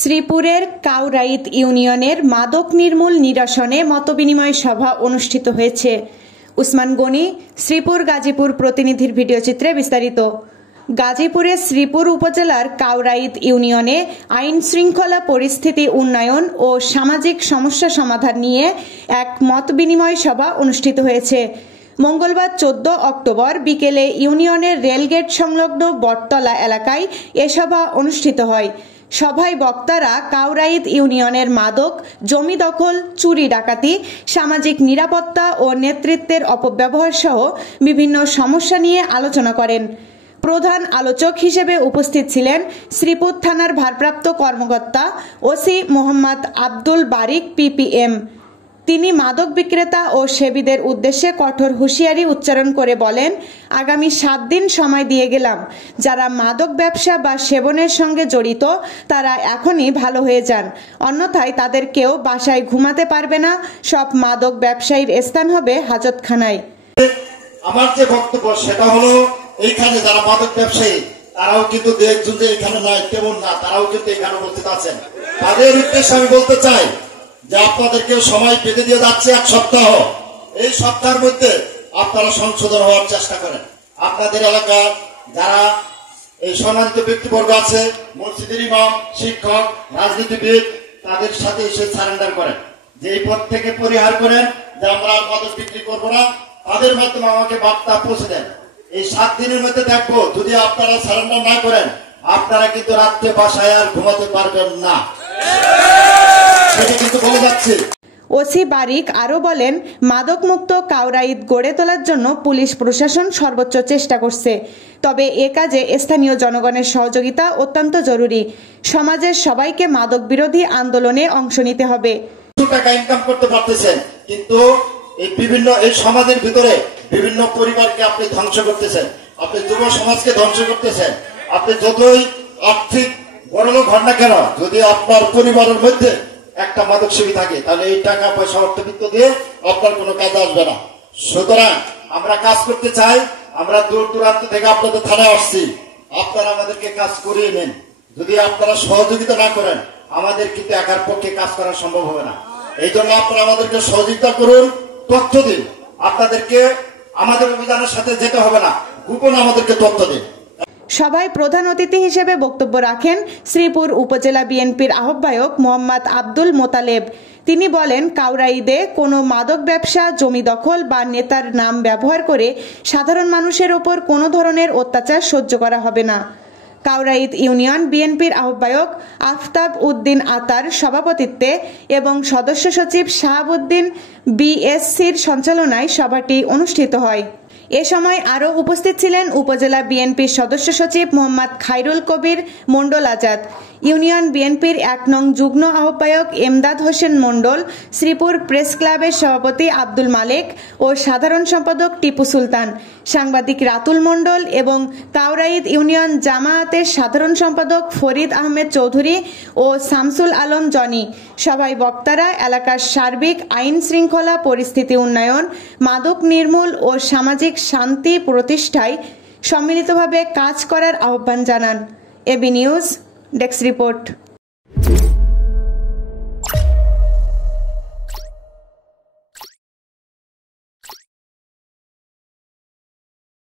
শ্রীপুরের কাউরাইত ইউনিয়নের মাদক নির্মূল নিরসনে মতবিনিময় সভা অনুষ্ঠিত হয়েছে। উসমান গনি, শ্রীপুর গাজীপুর প্রতিনিধির ভিডিওচিত্রে বিস্তারিত। গাজীপুরের শ্রীপুর উপজেলার কাউরাইত ইউনিয়নে আইন শৃঙ্খলা পরিস্থিতি উন্নয়ন ও সামাজিক সমস্যা সমাধান নিয়ে এক মতবিনিময় সভা অনুষ্ঠিত হয়েছে। মঙ্গলবার 14 অক্টোবর বিকেলে ইউনিয়নের রেলগেট সংলগ্ন বটতলা এলাকায় এ সভা অনুষ্ঠিত হয়। সভায় বক্তারা কাউরাইত ইউনিয়নের মাদক, জমি দখল, চুরি ডাকাতি, সামাজিক নিরাপত্তা ও নেতৃত্বের অপব্যবহার সহ বিভিন্ন সমস্যা নিয়ে আলোচনা করেন। প্রধান আলোচক হিসেবে উপস্থিত ছিলেন শ্রীপুর থানার ভারপ্রাপ্ত কর্মকর্তা ওসি মোহাম্মদ আব্দুল বারিক পিপিএম। তিনি মাদক বিক্রেতা ও সেবীদের উদ্দেশ্যে কঠোর হুঁশিয়ারি উচ্চারণ করে বলেন, আগামী 7 দিন সময় দিয়ে গেলাম। যারা মাদক ব্যবসা বা সেবনের সঙ্গে জড়িত তারা এখনই ভালো হয়ে যান, অন্যথায় তাদের কেউ বাসায় ঘুমাতে পারবে না। সব মাদক ব্যবসায়ীর স্থান হবে হাজতখানায়। আমার যে বক্তব্য সেটা হলো, এইখানে যারা মাদক ব্যবসায়ী তারাও কিন্তু দেখছেন যে এখানে নাই তেমন না, তারাও কিন্তু এখানে উপস্থিত আছেন। তাদের উদ্দেশ্যে আমি বলতে চাই যে আপনাদেরকে সময় বেঁধে দিয়ে যাচ্ছে 1 সপ্তাহ। এই সপ্তাহের মধ্যে আপনারা সংশোধন হওয়ার চেষ্টা করেন। আপনাদের এলাকার যারা এই সম্মানিত ব্যক্তিবর্গ আছে, মসজিদের ইমাম, শিক্ষক, রাজনীতিবিদ, তাদের সাথে এসে সারেন্ডার করেন, যে এই পথ থেকে পরিহার করেন, যে আমরা মাদক বিক্রি করবো না। তাদের মাধ্যমে আমাকে বার্তা পৌঁছে দেন। এই 7 দিনের মধ্যে দেখবো যদি আপনারা সারেন্ডার না করেন, আপনারা কিন্তু রাত্রে বাসায় আর ঘুমাতে পারবেন না। ওসি বারিক আরো বলেন, মাদক মুক্ত কাউরাইত গড়ে তোলার জন্য পুলিশ প্রশাসন সর্বোচ্চ চেষ্টা করছে, তবে এ কাজে স্থানীয় জনগণের সহযোগিতা অত্যন্ত জরুরি। সমাজের সবাইকে মাদক বিরোধী আন্দোলনে অংশ নিতে হবে। টাকা ইনকাম করতে পারতেছেন, কিন্তু এই সমাজের ভিতরে বিভিন্ন পরিবারকে আপনি ধ্বংস করতেছেন, আপনি যুব সমাজকে ধ্বংস করতেছেন। আপনি যতই আর্থিক বড়লোক হন না কেন, যদি আপনার পরিবারের মধ্যে একটা মাদক সেবী থাকে, তাহলে এই টাকা পয়সা অর্থবিত্ত দিয়ে আপনার কোনো কাজে আসবে না। সুতরাং আমরা কাজ করতে চাই। আমরা দূর দূরান্ত থেকে আপনাদের থানায় আসছি, আপনারা আমাদেরকে কাজ করিয়ে নেন। যদি আপনারা সহযোগিতা না করেন, আমাদের কিন্তু একার পক্ষে কাজ করা সম্ভব হবে না। এই জন্য আপনারা আমাদেরকে সহযোগিতা করুন, তথ্য দিন। আপনাদেরকে আমাদের অভিযানের সাথে যেতে হবে না, গোপন আমাদেরকে তথ্য দিন। সভায় প্রধান অতিথি হিসেবে বক্তব্য রাখেন শ্রীপুর উপজেলা বিএনপির আহ্বায়ক মোহাম্মদ আব্দুল মোতালেব। তিনি বলেন, কাউরাইদে কোনো মাদক ব্যবসা, জমি দখল বা নেতার নাম ব্যবহার করে সাধারণ মানুষের ওপর কোনো ধরনের অত্যাচার সহ্য করা হবে না। কাউরাইত ইউনিয়ন বিএনপির আহ্বায়ক আফতাব উদ্দিন আতার সভাপতিত্বে এবং সদস্য সচিব শাহাবুদ্দিন বিএসসির সঞ্চালনায় সভাটি অনুষ্ঠিত হয়। এ সময় আরও উপস্থিত ছিলেন উপজেলা বিএনপির সদস্য সচিব মোহাম্মদ খায়রুল কবির মণ্ডল আজাদ, ইউনিয়ন বিএনপির 1 নং যুগ্ম আহ্বায়ক এমদাদ হোসেন মণ্ডল, শ্রীপুর প্রেস ক্লাবের সভাপতি আব্দুল মালেক ও সাধারণ সম্পাদক টিপু সুলতান, সাংবাদিক রাতুল মণ্ডল এবং কাউরাইত ইউনিয়ন জামায়াতের সাধারণ সম্পাদক ফরিদ আহমেদ চৌধুরী ও শামসুল আলম জনি। সভায় বক্তারা এলাকার সার্বিক আইন শৃঙ্খলা পরিস্থিতি উন্নয়ন, মাদক নির্মূল ও সামাজিক শান্তি প্রতিষ্ঠায় সম্মিলিতভাবে কাজ করার আহ্বান জানান। AB news desk report.